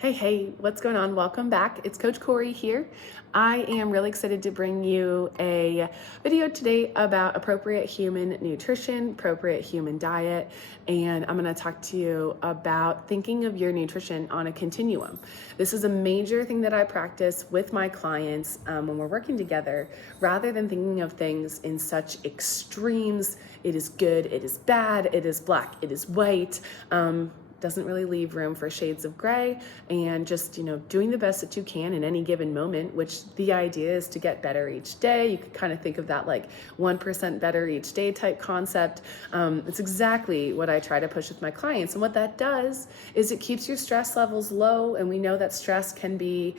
Hey, what's going on? Welcome back. It's Coach Corey here. I am really excited to bring you a video today about appropriate human nutrition, appropriate human diet, and I'm going to talk to you about thinking of your nutrition on a continuum. This is a major thing that I practice with my clients when we're working together, rather than thinking of things in such extremes. It is good, it is bad, it is black, it is white. Doesn't really leave room for shades of gray, and just, doing the best that you can in any given moment, which the idea is to get better each day. You could kind of think of that like 1% better each day type concept. It's exactly what I try to push with my clients. And what that does is it keeps your stress levels low. And we know that stress can be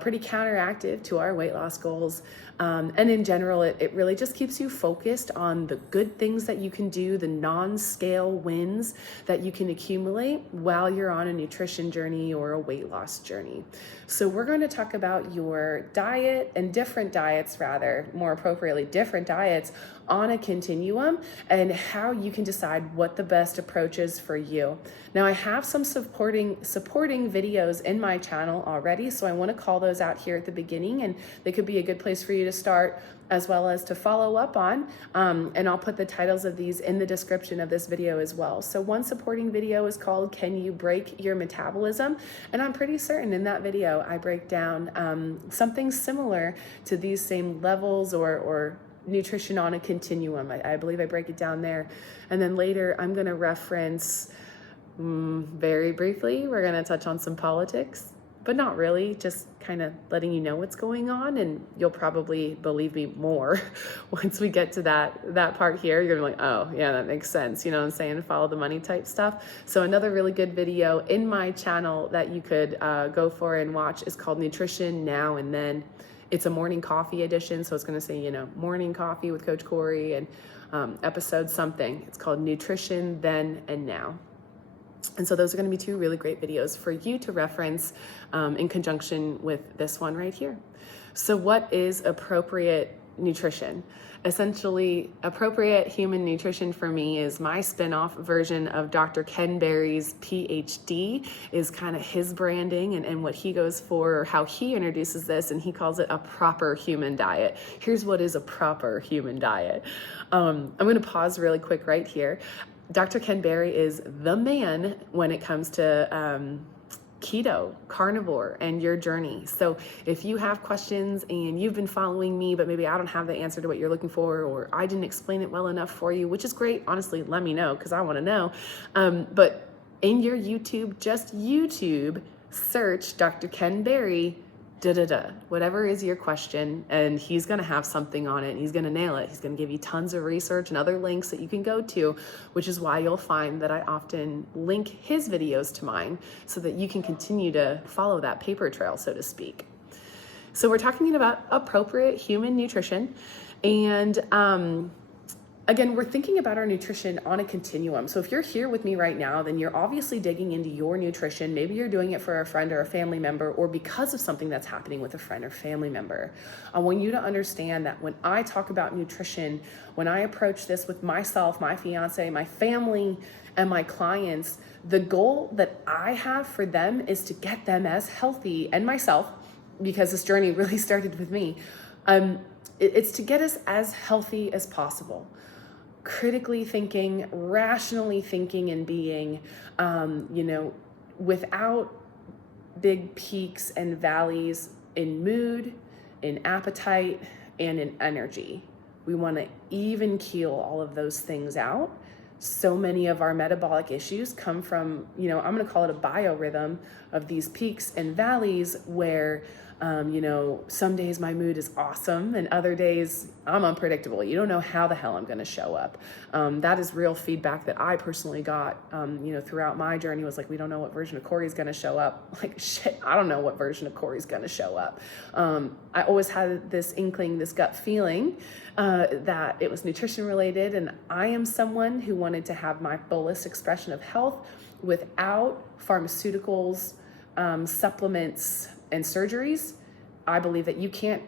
pretty counteractive to our weight loss goals. And in general, it really just keeps you focused on the good things that you can do, the non-scale wins that you can accumulate while you're on a nutrition journey or a weight loss journey. So we're going to talk about your diet and different diets, rather, more appropriately, different diets on a continuum, and how you can decide what the best approach is for you. Now, I have some supporting videos in my channel already, so I want to call those out here at the beginning, and they could be a good place for you to start, as well as to follow up on, and I'll put the titles of these in the description of this video as well. So one supporting video is called Can You Break Your Metabolism? And I'm pretty certain in that video I break down something similar to these same levels or nutrition on a continuum. I believe I break it down there. And then later I'm going to reference, very briefly, we're going to touch on some politics, but not really, just kind of letting you know what's going on, and you'll probably believe me more once we get to that part here. You're gonna be like, oh yeah, that makes sense, you know what I'm saying, follow the money type stuff. So another really good video in my channel that you could go for and watch is called Nutrition Now and Then. It's a morning coffee edition, so it's gonna say, morning coffee with Coach Corey and episode something. It's called Nutrition Then and Now. And so those are going to be two really great videos for you to reference in conjunction with this one right here. So what is appropriate nutrition? Essentially, appropriate human nutrition for me is my spin-off version of Dr. Ken Berry's PhD, is kind of his branding and what he goes for, or how he introduces this, and he calls it a proper human diet. Here's what is a proper human diet. I'm going to pause really quick right here. Dr. Ken Berry is the man when it comes to keto, carnivore, and your journey. So if you have questions and you've been following me, but maybe I don't have the answer to what you're looking for, or I didn't explain it well enough for you, which is great, honestly, let me know, because I want to know. But in your YouTube, just YouTube, search Dr. Ken Berry, whatever is your question, and he's going to have something on it, and he's going to nail it. He's going to give you tons of research and other links that you can go to, which is why you'll find that I often link his videos to mine, so that you can continue to follow that paper trail, so to speak. So we're talking about appropriate human nutrition, and again, we're thinking about our nutrition on a continuum. So if you're here with me right now, then you're obviously digging into your nutrition. Maybe you're doing it for a friend or a family member, or because of something that's happening with a friend or family member. I want you to understand that when I talk about nutrition, when I approach this with myself, my fiance, my family, and my clients, the goal that I have for them is to get them as healthy, and myself, because this journey really started with me. It's to get us as healthy as possible. Critically thinking, rationally thinking, and being, without big peaks and valleys in mood, in appetite, and in energy. We want to even keel all of those things out. So many of our metabolic issues come from, I'm going to call it a biorhythm of these peaks and valleys where, some days my mood is awesome and other days I'm unpredictable. You don't know how the hell I'm going to show up. That is real feedback that I personally got, throughout my journey, was like, we don't know what version of Corey's going to show up. Like, shit, I don't know what version of Corey's going to show up. I always had this inkling, this gut feeling, that it was nutrition related. And I am someone who wanted to have my fullest expression of health without pharmaceuticals, supplements, and surgeries. I believe that you can't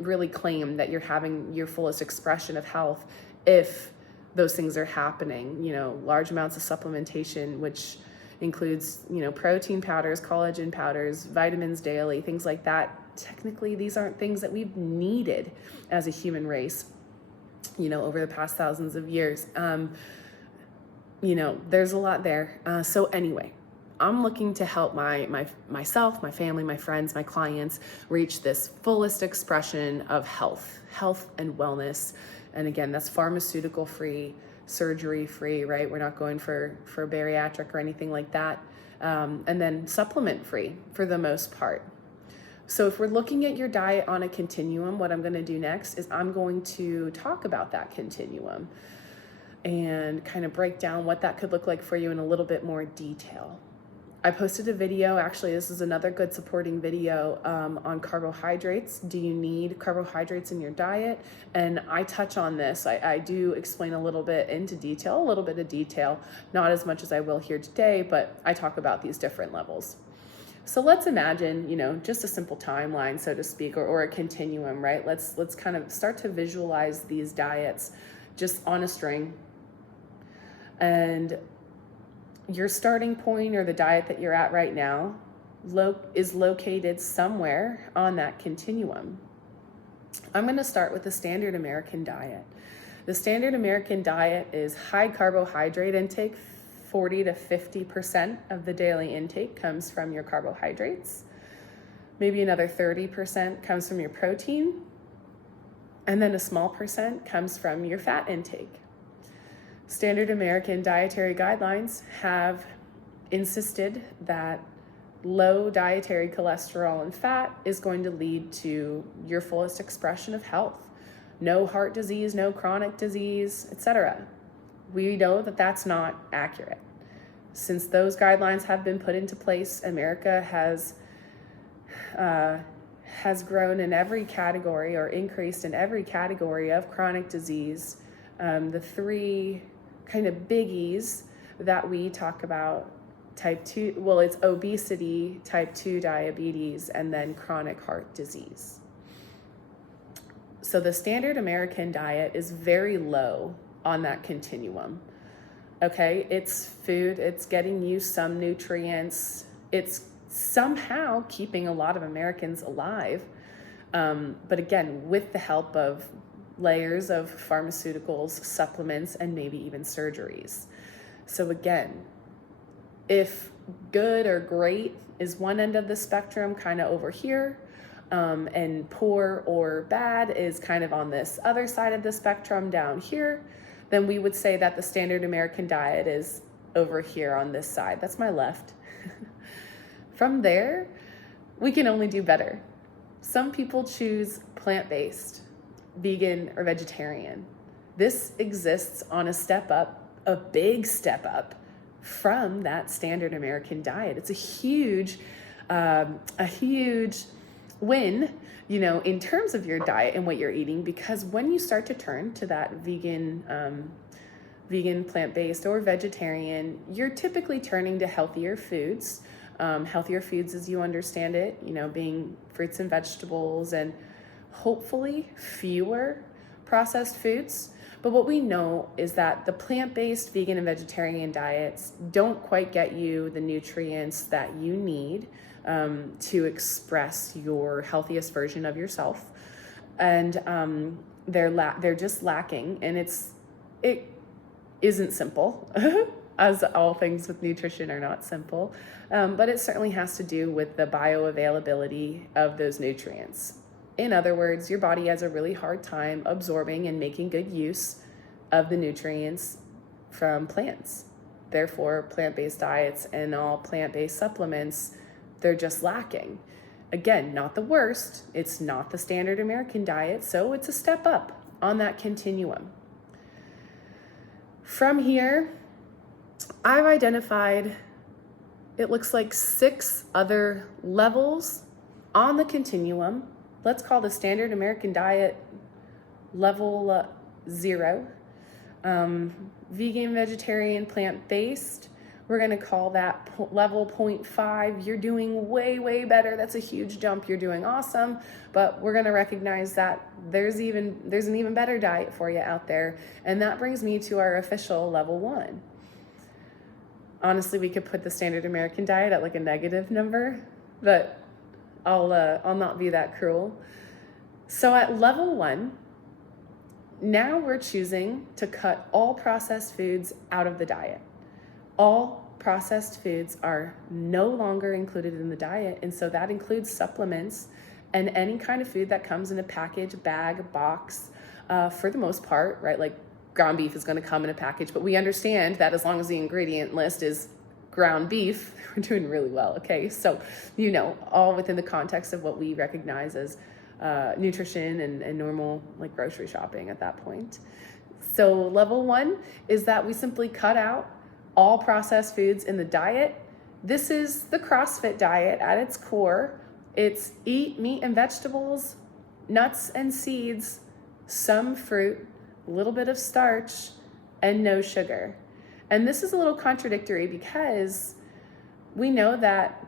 really claim that you're having your fullest expression of health if those things are happening. Large amounts of supplementation, which includes, protein powders, collagen powders, vitamins daily, things like that. Technically, these aren't things that we've needed as a human race, over the past thousands of years. There's a lot there. So anyway, I'm looking to help myself, my family, my friends, my clients reach this fullest expression of health and wellness. And again, that's pharmaceutical free, surgery free, right? We're not going for bariatric or anything like that. And then supplement free for the most part. So if we're looking at your diet on a continuum, what I'm going to do next is I'm going to talk about that continuum and kind of break down what that could look like for you in a little bit more detail. I posted a video, actually this is another good supporting video on carbohydrates. Do you need carbohydrates in your diet? And I touch on this. I do explain a little bit of detail, not as much as I will here today, but I talk about these different levels. So let's imagine, just a simple timeline, so to speak, or a continuum, right? Let's kind of start to visualize these diets just on a string. And your starting point, or the diet that you're at right now, is located somewhere on that continuum. I'm going to start with the standard American diet. The standard American diet is high carbohydrate intake. 40 to 50% of the daily intake comes from your carbohydrates. Maybe another 30% comes from your protein. And then a small percent comes from your fat intake. Standard American dietary guidelines have insisted that low dietary cholesterol and fat is going to lead to your fullest expression of health. No heart disease, no chronic disease, etc. We know that that's not accurate. Since those guidelines have been put into place, America has grown in every category, or increased in every category of chronic disease. The three kind of biggies that we talk about, type 2, well, it's obesity, type 2 diabetes, and then chronic heart disease. So the standard American diet is very low on that continuum. Okay, it's food, it's getting you some nutrients, it's somehow keeping a lot of Americans alive. But again, with the help of layers of pharmaceuticals, supplements, and maybe even surgeries. So again, if good or great is one end of the spectrum, kind of over here, and poor or bad is kind of on this other side of the spectrum down here, then we would say that the standard American diet is over here on this side. That's my left. From there, we can only do better. Some people choose plant-based, vegan, or vegetarian. This exists on a step up, a big step up from that standard American diet. It's a huge win, in terms of your diet and what you're eating, because when you start to turn to that vegan, plant-based, or vegetarian, you're typically turning to healthier foods. Healthier foods as you understand it, being fruits and vegetables, and hopefully fewer processed foods. But what we know is that the plant-based, vegan, and vegetarian diets don't quite get you the nutrients that you need to express your healthiest version of yourself. And they're just lacking, and it isn't simple, as all things with nutrition are not simple, but it certainly has to do with the bioavailability of those nutrients. In other words, your body has a really hard time absorbing and making good use of the nutrients from plants. Therefore, plant-based diets and all plant-based supplements, they're just lacking. Again, not the worst. It's not the standard American diet, so it's a step up on that continuum. From here, I've identified, it looks like 6 other levels on the continuum. Let's call the standard American diet level 0. Vegan, vegetarian, plant-based, we're going to call that level 0.5. You're doing way, way better. That's a huge jump. You're doing awesome. But we're going to recognize that there's an even better diet for you out there. And that brings me to our official level 1. Honestly, we could put the standard American diet at like a negative number, but I'll not be that cruel. So at level 1, now we're choosing to cut all processed foods out of the diet. All processed foods are no longer included in the diet, and so that includes supplements and any kind of food that comes in a package, bag, box, for the most part, right? Like ground beef is going to come in a package, but we understand that as long as the ingredient list is ground beef, we're doing really well, okay? So, all within the context of what we recognize as nutrition and normal like grocery shopping at that point. So level 1 is that we simply cut out all processed foods in the diet. This is the CrossFit diet at its core. It's eat meat and vegetables, nuts and seeds, some fruit, a little bit of starch, and no sugar. And this is a little contradictory because we know that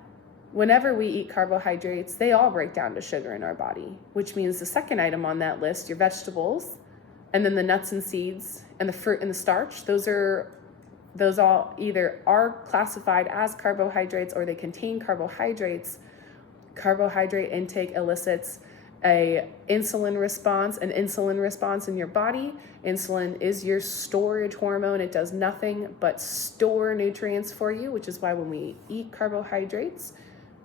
whenever we eat carbohydrates, they all break down to sugar in our body, which means the second item on that list, your vegetables, and then the nuts and seeds, and the fruit and the starch, those all either are classified as carbohydrates or they contain carbohydrates. Carbohydrate intake elicits an insulin response in your body. Insulin is your storage hormone. It does nothing but store nutrients for you, which is why when we eat carbohydrates,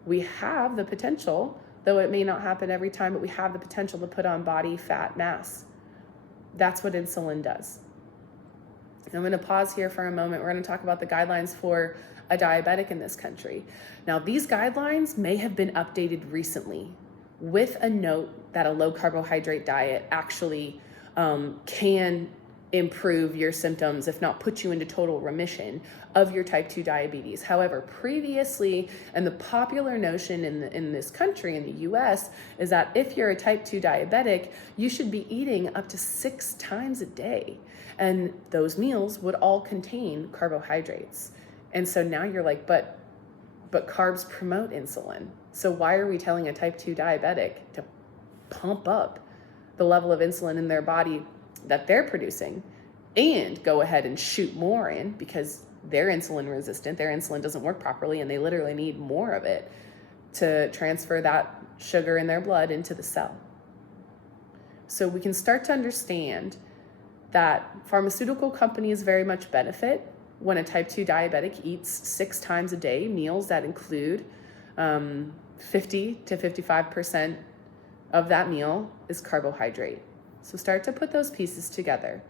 we have the potential, though it may not happen every time, but we have the potential to put on body fat mass. That's what insulin does. I'm going to pause here for a moment. We're going to talk about the guidelines for a diabetic in this country. Now, these guidelines may have been updated recently with a note that a low carbohydrate diet actually can improve your symptoms, if not put you into total remission of your type 2 diabetes. However, previously, and the popular notion in this country, in the US, is that if you're a type 2 diabetic, you should be eating up to 6 times a day. And those meals would all contain carbohydrates. And so now you're like, but carbs promote insulin. So why are we telling a type 2 diabetic to pump up the level of insulin in their body that they're producing and go ahead and shoot more in because they're insulin resistant, their insulin doesn't work properly, and they literally need more of it to transfer that sugar in their blood into the cell. So we can start to understand that pharmaceutical companies very much benefit when a type 2 diabetic eats 6 times a day meals that include 50 to 55% of that meal is carbohydrate. So start to put those pieces together.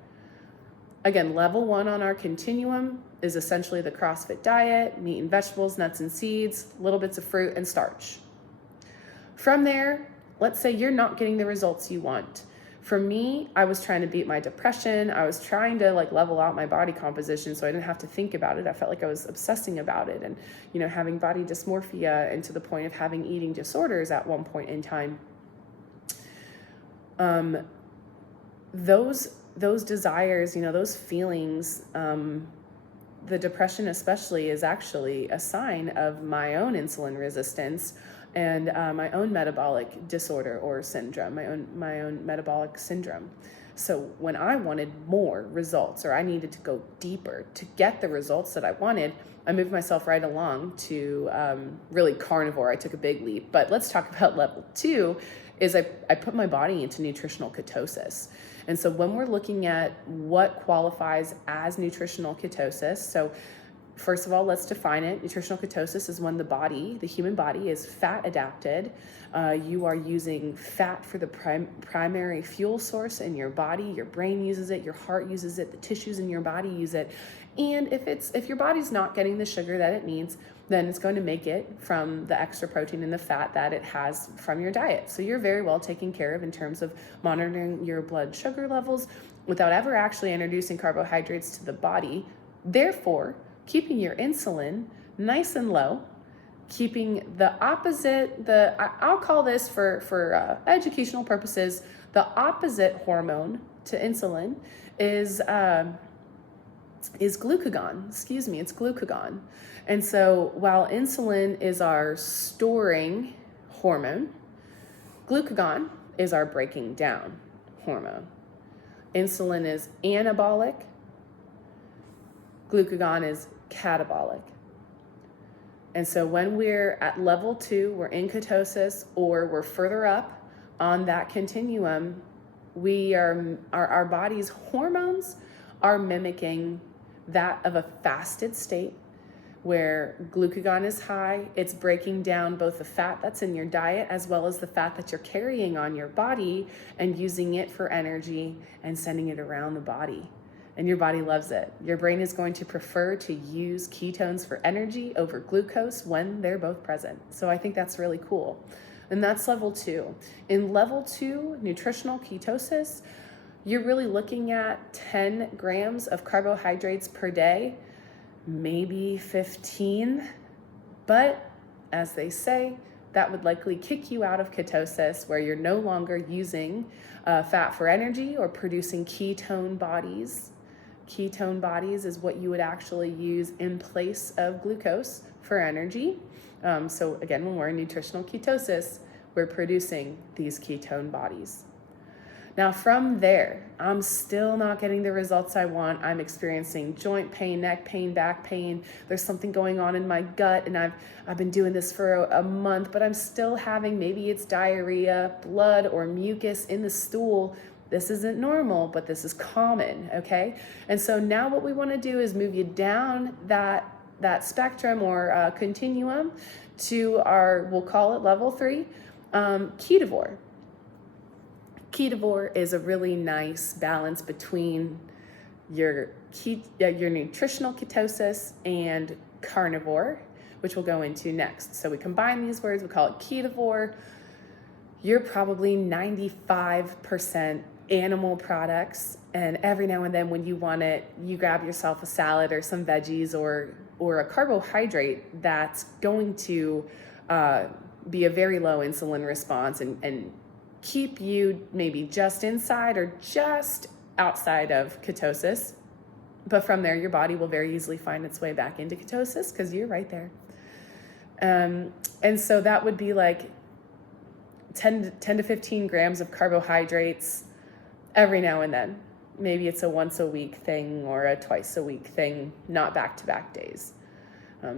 Again, level 1 on our continuum is essentially the CrossFit diet, meat and vegetables, nuts and seeds, little bits of fruit and starch. From there, let's say you're not getting the results you want. For me, I was trying to beat my depression. I was trying to level out my body composition so I didn't have to think about it. I felt like I was obsessing about it and, having body dysmorphia and to the point of having eating disorders at one point in time. Those desires, those feelings, the depression especially is actually a sign of my own insulin resistance and my own metabolic disorder or syndrome, my own metabolic syndrome. So when I wanted more results or I needed to go deeper to get the results that I wanted, I moved myself right along to really carnivore. I took a big leap. But let's talk about level 2 is I put my body into nutritional ketosis. And so when we're looking at what qualifies as nutritional ketosis, so first of all, let's define it. Nutritional ketosis is when the human body is fat adapted. You are using fat for the primary fuel source in your body. Your brain uses it, your heart uses it, the tissues in your body use it. And if your body's not getting the sugar that it needs, then it's going to make it from the extra protein and the fat that it has from your diet. So you're very well taken care of in terms of monitoring your blood sugar levels without ever actually introducing carbohydrates to the body. Therefore, keeping your insulin nice and low, keeping the opposite, I'll call this for educational purposes, the opposite hormone to insulin is glucagon. It's glucagon. And so while insulin is our storing hormone, glucagon is our breaking down hormone. Insulin is anabolic. Glucagon is catabolic. And so when we're at level 2, we're in ketosis, or we're further up on that continuum, our body's hormones are mimicking that of a fasted state, where glucagon is high. It's breaking down both the fat that's in your diet as well as the fat that you're carrying on your body and using it for energy and sending it around the body. And your body loves it. Your brain is going to prefer to use ketones for energy over glucose when they're both present. So I think that's really cool. And that's level 2. In level 2, nutritional ketosis, you're really looking at 10 grams of carbohydrates per day, maybe 15. But as they say, that would likely kick you out of ketosis, where you're no longer using fat for energy or producing ketone bodies. Ketone bodies is what you would actually use in place of glucose for energy. So again, when we're in nutritional ketosis, we're producing these ketone bodies. Now from there, I'm still not getting the results I want. I'm experiencing joint pain, neck pain, back pain. There's something going on in my gut, and I've been doing this for a month, but I'm still having, maybe it's diarrhea, blood, or mucus in the stool. This isn't normal, but this is common, okay? And so now what we want to do is move you down that spectrum or continuum to we'll call it level 3, ketovore. Ketovore is a really nice balance between your nutritional ketosis and carnivore, which we'll go into next. So we combine these words, we call it ketovore. You're probably 95% animal products, and every now and then when you want it, you grab yourself a salad or some veggies or a carbohydrate that's going to be a very low insulin response and keep you maybe just inside or just outside of ketosis. But from there, your body will very easily find its way back into ketosis because you're right there. And so that would be like 10 to 15 grams of carbohydrates every now and then. Maybe it's a once a week thing or a twice a week thing, not back-to-back days.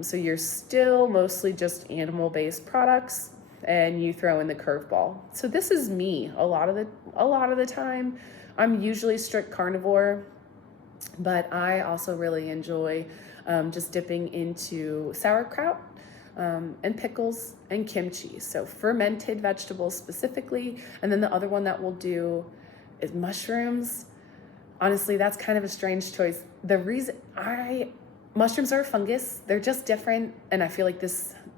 So you're still mostly just animal-based products, and you throw in the curveball. So this is me a lot of the time. I'm usually strict carnivore, but I also really enjoy just dipping into sauerkraut and pickles and kimchi. So fermented vegetables specifically. And then the other one that we'll do is mushrooms. Honestly, that's kind of a strange choice. The reason mushrooms are a fungus. They're just different. And I feel like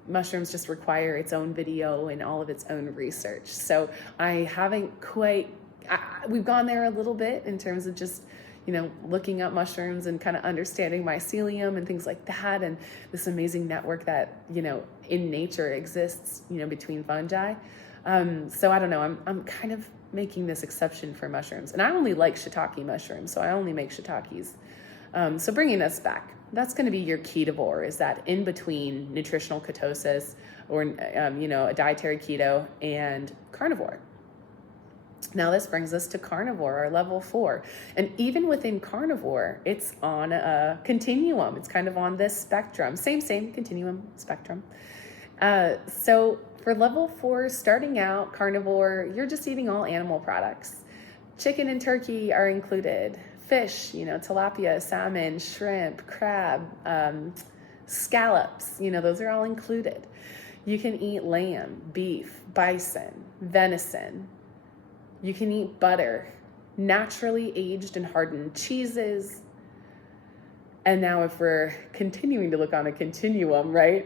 mushrooms just require its own video and all of its own research. So I haven't we've gone there a little bit in terms of just, looking up mushrooms and kind of understanding mycelium and things like that. And this amazing network that, in nature exists, between fungi. So I don't know, I'm kind of making this exception for mushrooms. And I only like shiitake mushrooms, so I only make shiitakes. So bringing us back, that's going to be your ketovore, is that in between nutritional ketosis or, a dietary keto and carnivore. Now this brings us to carnivore, our level 4. And even within carnivore, it's on a continuum. It's kind of on this spectrum. Same continuum spectrum. So for level 4, starting out carnivore, you're just eating all animal products. Chicken and turkey are included. Fish, tilapia, salmon, shrimp, crab, scallops, those are all included. You can eat lamb, beef, bison, venison. You can eat butter, naturally aged and hardened cheeses. And now if we're continuing to look on a continuum, right,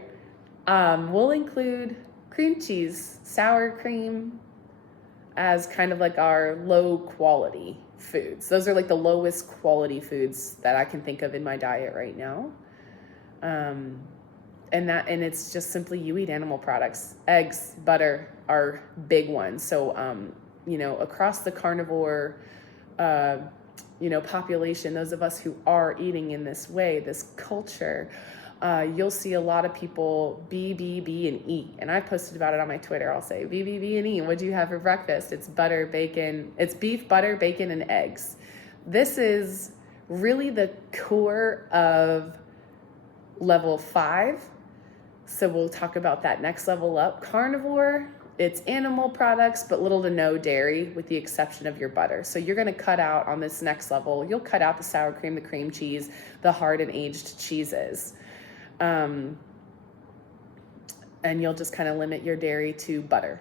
we'll include cream cheese, sour cream as kind of like our low quality foods. Those are like the lowest quality foods that I can think of in my diet right now. And it's just simply you eat animal products. Eggs, butter are big ones. So, across the carnivore, population, those of us who are eating in this way, this culture, you'll see a lot of people B, and E. And I posted about it on my Twitter. I'll say B, and E. What do you have for breakfast? It's butter, bacon. It's beef, butter, bacon, and eggs. This is really the core of Level 5, so we'll talk about that next level up. Carnivore, it's animal products, but little to no dairy with the exception of your butter. So you're gonna cut out on this next level, you'll cut out the sour cream, the cream cheese, the hard and aged cheeses. And you'll just kind of limit your dairy to butter.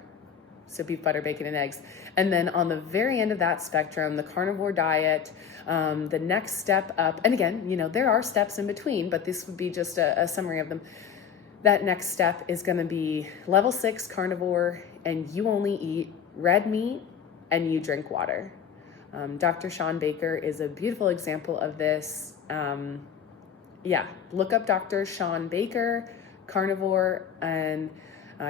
So beef, butter, bacon, and eggs. And then on the very end of that spectrum, the carnivore diet, the next step up, and again, there are steps in between, but this would be just a summary of them. That next step is going to be level 6 carnivore, and you only eat red meat and you drink water. Dr. Shawn Baker is a beautiful example of this. Look up Dr. Shawn Baker, carnivore, and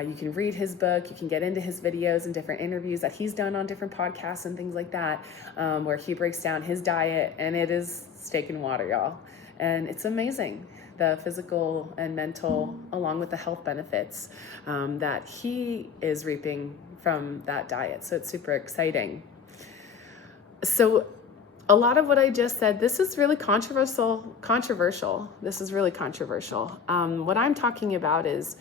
you can read his book. You can get into his videos and different interviews that he's done on different podcasts and things like that, where he breaks down his diet, and it is steak and water, y'all. And it's amazing, the physical and mental, along with the health benefits that he is reaping from that diet. So it's super exciting. So a lot of what I just said, this is really controversial. This is really controversial. What I'm talking about is,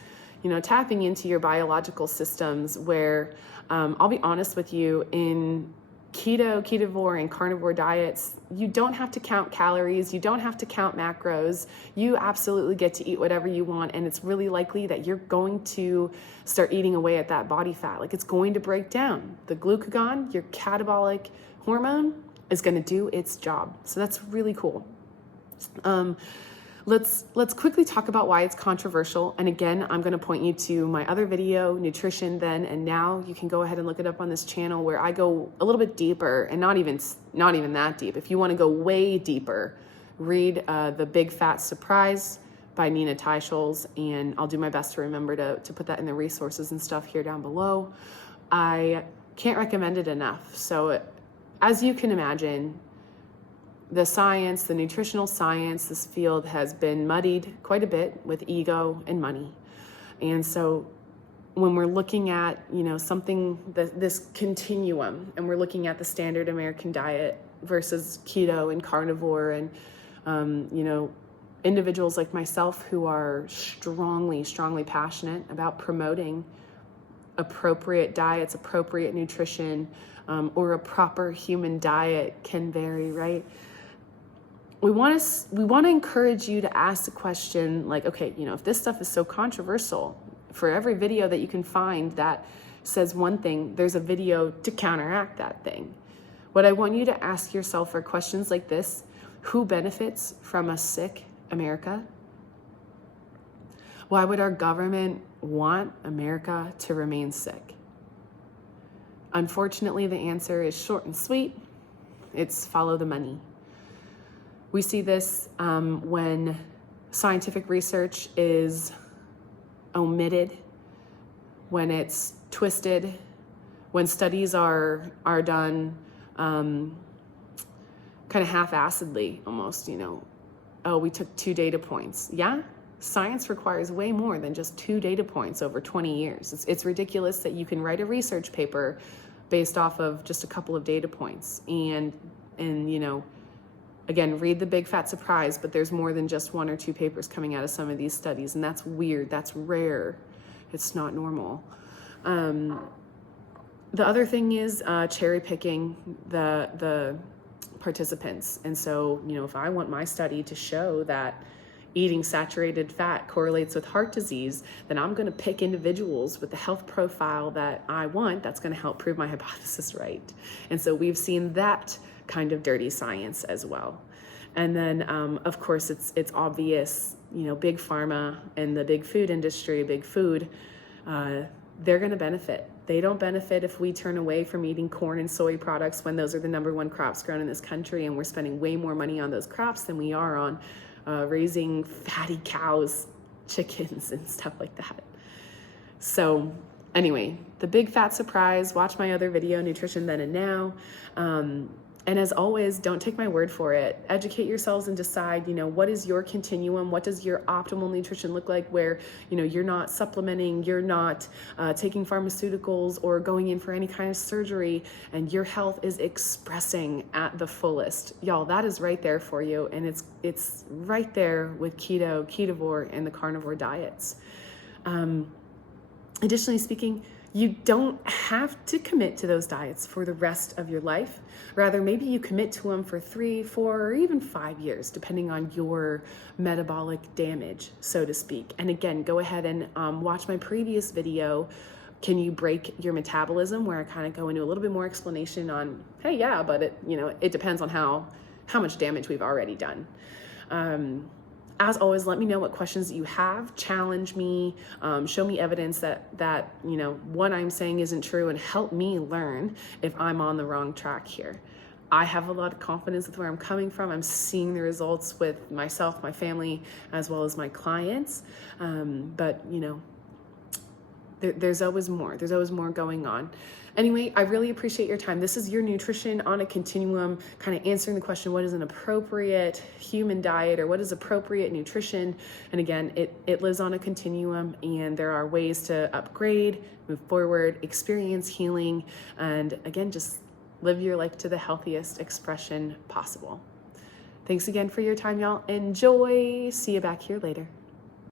tapping into your biological systems where, I'll be honest with you, in ketovore, and carnivore diets, you don't have to count calories. You don't have to count macros. You absolutely get to eat whatever you want. And it's really likely that you're going to start eating away at that body fat. Like, it's going to break down. The glucagon, your catabolic hormone, is going to do its job. So that's really cool. Let's quickly talk about why it's controversial. And again, I'm going to point you to my other video, Nutrition Then and Now. You can go ahead and look it up on this channel, where I go a little bit deeper, and not even that deep. If you want to go way deeper, read The Big Fat Surprise by Nina Teicholz, and I'll do my best to remember to put that in the resources and stuff here down below. I can't recommend it enough. So as you can imagine, the science, the nutritional science, this field has been muddied quite a bit with ego and money. And so when we're looking at, this continuum, and we're looking at the standard American diet versus keto and carnivore, and, individuals like myself who are strongly passionate about promoting appropriate diets, appropriate nutrition, or a proper human diet can vary, right? We want to encourage you to ask the question, like, okay, if this stuff is so controversial, for every video that you can find that says one thing, there's a video to counteract that thing. What I want you to ask yourself are questions like this: who benefits from a sick America? Why would our government want America to remain sick? Unfortunately, the answer is short and sweet. It's follow the money. We see this when scientific research is omitted, when it's twisted, when studies are done kind of half-assedly almost, we took 2 data points. Yeah, science requires way more than just 2 data points over 20 years. It's ridiculous that you can write a research paper based off of just a couple of data points. And again, read The Big Fat Surprise, but there's more than just 1 or 2 papers coming out of some of these studies, and that's weird. That's rare. It's not normal. The other thing is cherry picking the participants. And so, if I want my study to show that eating saturated fat correlates with heart disease, then I'm going to pick individuals with the health profile that I want that's going to help prove my hypothesis right. And so we've seen that kind of dirty science as well. And then, of course, it's obvious, big pharma and the big food industry, big food, they're going to benefit. They don't benefit if we turn away from eating corn and soy products when those are the #1 crops grown in this country, and we're spending way more money on those crops than we are on raising fatty cows, chickens, and stuff like that. So anyway, The Big Fat Surprise, watch my other video, Nutrition Then and Now. And as always, don't take my word for it. Educate yourselves and decide, what is your continuum? What does your optimal nutrition look like where, you're not supplementing, you're not taking pharmaceuticals or going in for any kind of surgery, and your health is expressing at the fullest. Y'all, that is right there for you. And it's right there with keto, ketovore, and the carnivore diets. Additionally speaking, you don't have to commit to those diets for the rest of your life. Rather, maybe you commit to them for 3, 4, or even 5 years, depending on your metabolic damage, so to speak. And again, go ahead and watch my previous video, Can You Break Your Metabolism?, where I kind of go into a little bit more explanation on, hey, yeah, but it depends on how much damage we've already done. As always, let me know what questions that you have, challenge me, show me evidence that what I'm saying isn't true, and help me learn if I'm on the wrong track here. I have a lot of confidence with where I'm coming from. I'm seeing the results with myself, my family, as well as my clients. But there's always more. There's always more going on. Anyway, I really appreciate your time. This is your nutrition on a continuum, kind of answering the question, what is an appropriate human diet, or what is appropriate nutrition? And again, it lives on a continuum, and there are ways to upgrade, move forward, experience healing, and again, just live your life to the healthiest expression possible. Thanks again for your time, y'all. Enjoy. See you back here later.